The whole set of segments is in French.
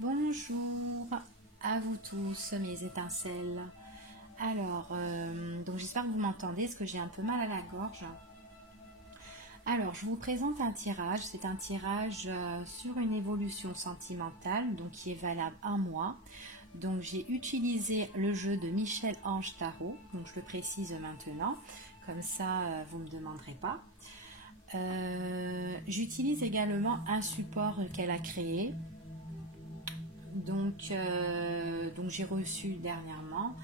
Bonjour à vous tous, mes étincelles. Alors, donc j'espère que vous m'entendez, parce que j'ai un peu mal à la gorge. Alors, je vous présente un tirage. C'est un tirage sur une évolution sentimentale, donc qui est valable un mois. Donc, j'ai utilisé le jeu de Michel-Ange Tarot, donc je le précise maintenant, comme ça vous ne me demanderez pas. J'utilise également un support qu'elle a créé. Donc j'ai reçu dernièrement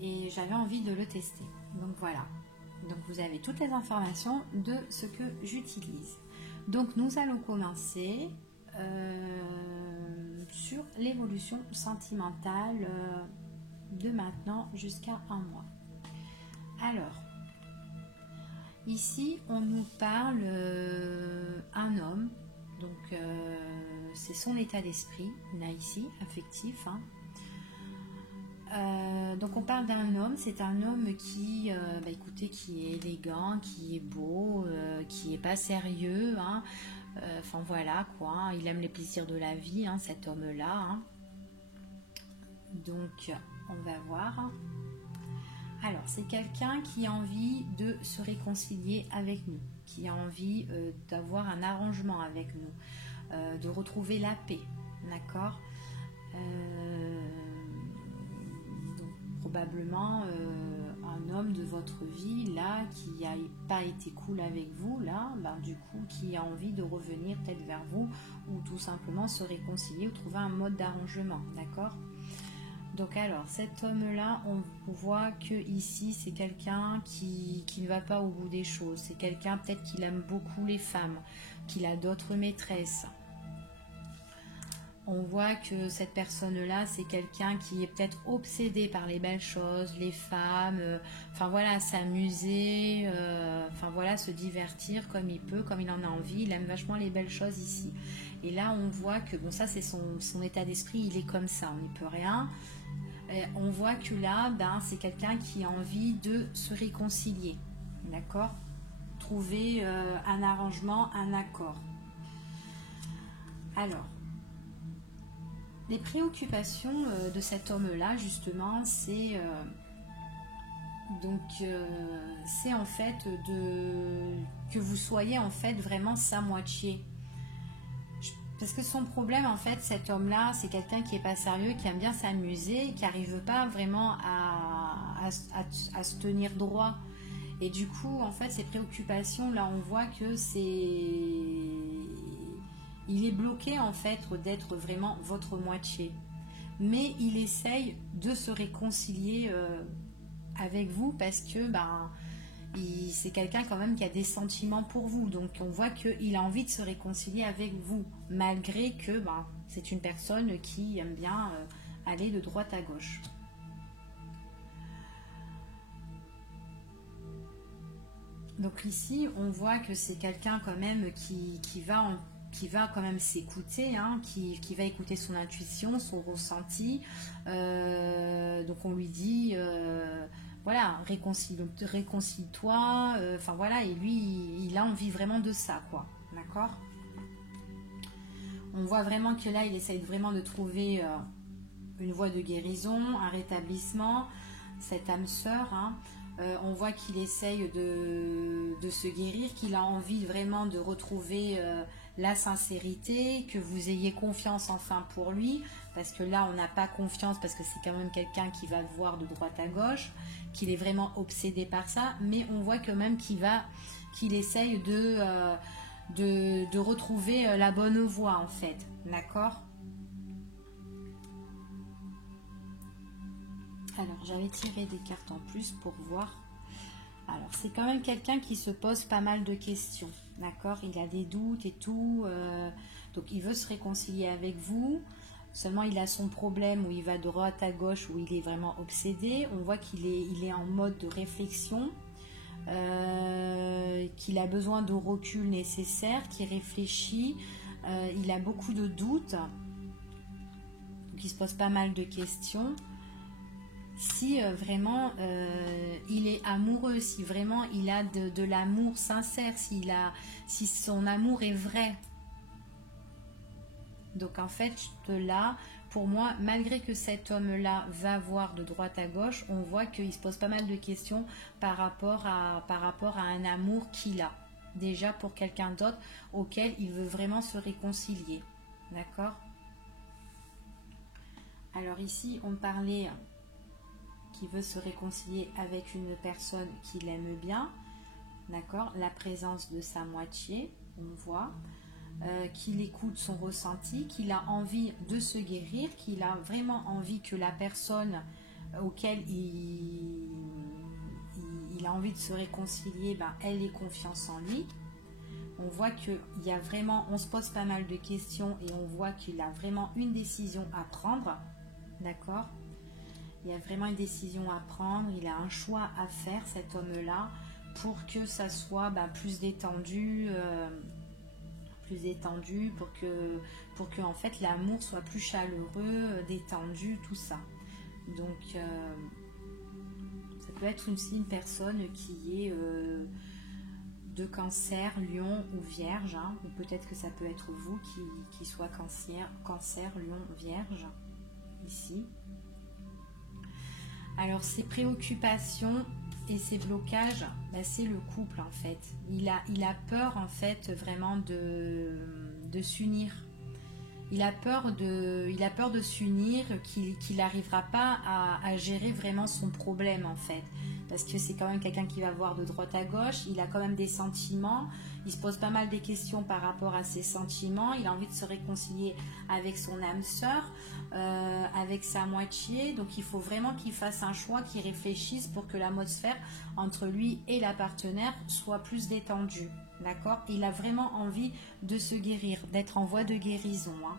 et j'avais envie de le tester. Donc voilà. Donc vous avez toutes les informations de ce que j'utilise. Donc nous allons commencer sur l'évolution sentimentale de maintenant jusqu'à un mois. Alors, ici on nous parle un homme. Donc c'est son état d'esprit, là ici, affectif. Donc on parle d'un homme, c'est un homme qui, écoutez, qui est élégant, qui est beau, qui est pas sérieux. Enfin voilà quoi, il aime les plaisirs de la vie, cet homme-là. Donc on va voir. Alors c'est quelqu'un qui a envie de se réconcilier avec nous, qui a envie d'avoir un arrangement avec nous, de retrouver la paix, d'accord. Donc, probablement un homme de votre vie là qui n'a pas été cool avec vous là, du coup qui a envie de revenir peut-être vers vous ou tout simplement se réconcilier ou trouver un mode d'arrangement, d'accord. Donc alors, cet homme-là, on voit que ici, c'est quelqu'un qui ne va pas au bout des choses. C'est quelqu'un peut-être qu'il aime beaucoup les femmes, qu'il a d'autres maîtresses. On voit que cette personne-là, c'est quelqu'un qui est peut-être obsédé par les belles choses, les femmes, enfin voilà, s'amuser, enfin voilà, se divertir comme il peut, comme il en a envie. Il aime vachement les belles choses ici. Et là, on voit que, bon, ça c'est son état d'esprit, il est comme ça, on n'y peut rien. On voit que là, c'est quelqu'un qui a envie de se réconcilier, d'accord, trouver un arrangement, un accord. Alors, les préoccupations de cet homme-là, justement, c'est en fait que vous soyez en fait vraiment sa moitié. Parce que son problème, en fait, cet homme-là, c'est quelqu'un qui n'est pas sérieux, qui aime bien s'amuser, qui n'arrive pas vraiment à se tenir droit. Et du coup, en fait, ses préoccupations, là, on voit que il est bloqué, en fait, d'être vraiment votre moitié. Mais il essaye de se réconcilier avec vous parce que, c'est quelqu'un quand même qui a des sentiments pour vous, donc on voit qu'il a envie de se réconcilier avec vous, malgré que c'est une personne qui aime bien aller de droite à gauche. Donc ici, on voit que c'est quelqu'un quand même qui va quand même s'écouter, qui va écouter son intuition, son ressenti. Donc on lui dit... voilà, réconcilie-toi, enfin voilà, et lui, il a envie vraiment de ça, quoi, d'accord. On voit vraiment que là, il essaye vraiment de trouver une voie de guérison, un rétablissement, cette âme sœur, on voit qu'il essaye de se guérir, qu'il a envie vraiment de retrouver la sincérité, que vous ayez confiance enfin pour lui, parce que là, on n'a pas confiance, parce que c'est quand même quelqu'un qui va le voir de droite à gauche, qu'il est vraiment obsédé par ça, mais on voit quand même qu'il essaye de retrouver la bonne voie, en fait, d'accord. Alors, j'avais tiré des cartes en plus pour voir. Alors, c'est quand même quelqu'un qui se pose pas mal de questions, d'accord. Il a des doutes et tout, donc il veut se réconcilier avec vous. Seulement, il a son problème où il va de droite à gauche, où il est vraiment obsédé. On voit qu'il est en mode de réflexion, qu'il a besoin de recul nécessaire, qu'il réfléchit. Il a beaucoup de doutes, donc il se pose pas mal de questions. Si vraiment il est amoureux, si vraiment il a de l'amour sincère, si son amour est vrai. Donc en fait, là, pour moi, malgré que cet homme-là va voir de droite à gauche, on voit qu'il se pose pas mal de questions par rapport à un amour qu'il a. Déjà pour quelqu'un d'autre auquel il veut vraiment se réconcilier. D'accord? Alors ici, on parlait qu'il veut se réconcilier avec une personne qu'il aime bien. D'accord? La présence de sa moitié, on voit. Qu'il écoute son ressenti, qu'il a envie de se guérir, qu'il a vraiment envie que la personne auquel il a envie de se réconcilier, ben, elle ait confiance en lui. On voit qu'il y a vraiment, on se pose pas mal de questions et on voit qu'il a vraiment une décision à prendre. D'accord? Il y a vraiment une décision à prendre, il a un choix à faire, cet homme-là, pour que ça soit plus détendu, pour que en fait l'amour soit plus chaleureux, détendu, tout ça. Donc ça peut être aussi une personne qui est de cancer, lion ou vierge, hein, ou peut-être que ça peut être vous qui soit cancer, lion, vierge, ici. Alors ces préoccupations et ces blocages, c'est le couple en fait. Il a peur en fait vraiment de s'unir. Il a peur de s'unir, qu'il n'arrivera pas à gérer vraiment son problème en fait. Parce que c'est quand même quelqu'un qui va voir de droite à gauche, il a quand même des sentiments, il se pose pas mal des questions par rapport à ses sentiments, il a envie de se réconcilier avec son âme sœur, avec sa moitié, donc il faut vraiment qu'il fasse un choix, qu'il réfléchisse pour que l'atmosphère entre lui et la partenaire soit plus détendue, d'accord? Il a vraiment envie de se guérir, d'être en voie de guérison, hein.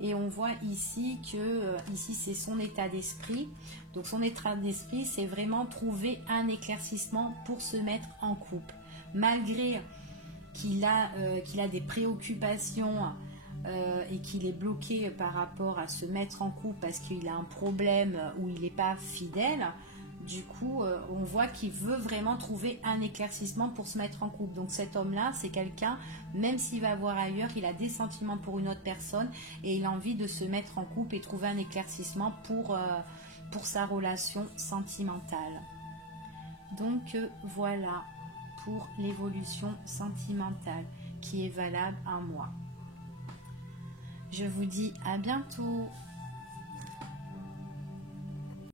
Et on voit ici que ici c'est son état d'esprit. Donc son état d'esprit, c'est vraiment trouver un éclaircissement pour se mettre en couple. Malgré qu'il a des préoccupations et qu'il est bloqué par rapport à se mettre en couple parce qu'il a un problème où il n'est pas fidèle, du coup, on voit qu'il veut vraiment trouver un éclaircissement pour se mettre en couple. Donc cet homme-là, c'est quelqu'un, même s'il va voir ailleurs, il a des sentiments pour une autre personne et il a envie de se mettre en couple et trouver un éclaircissement pour sa relation sentimentale. Donc voilà pour l'évolution sentimentale qui est valable un mois. Je vous dis à bientôt.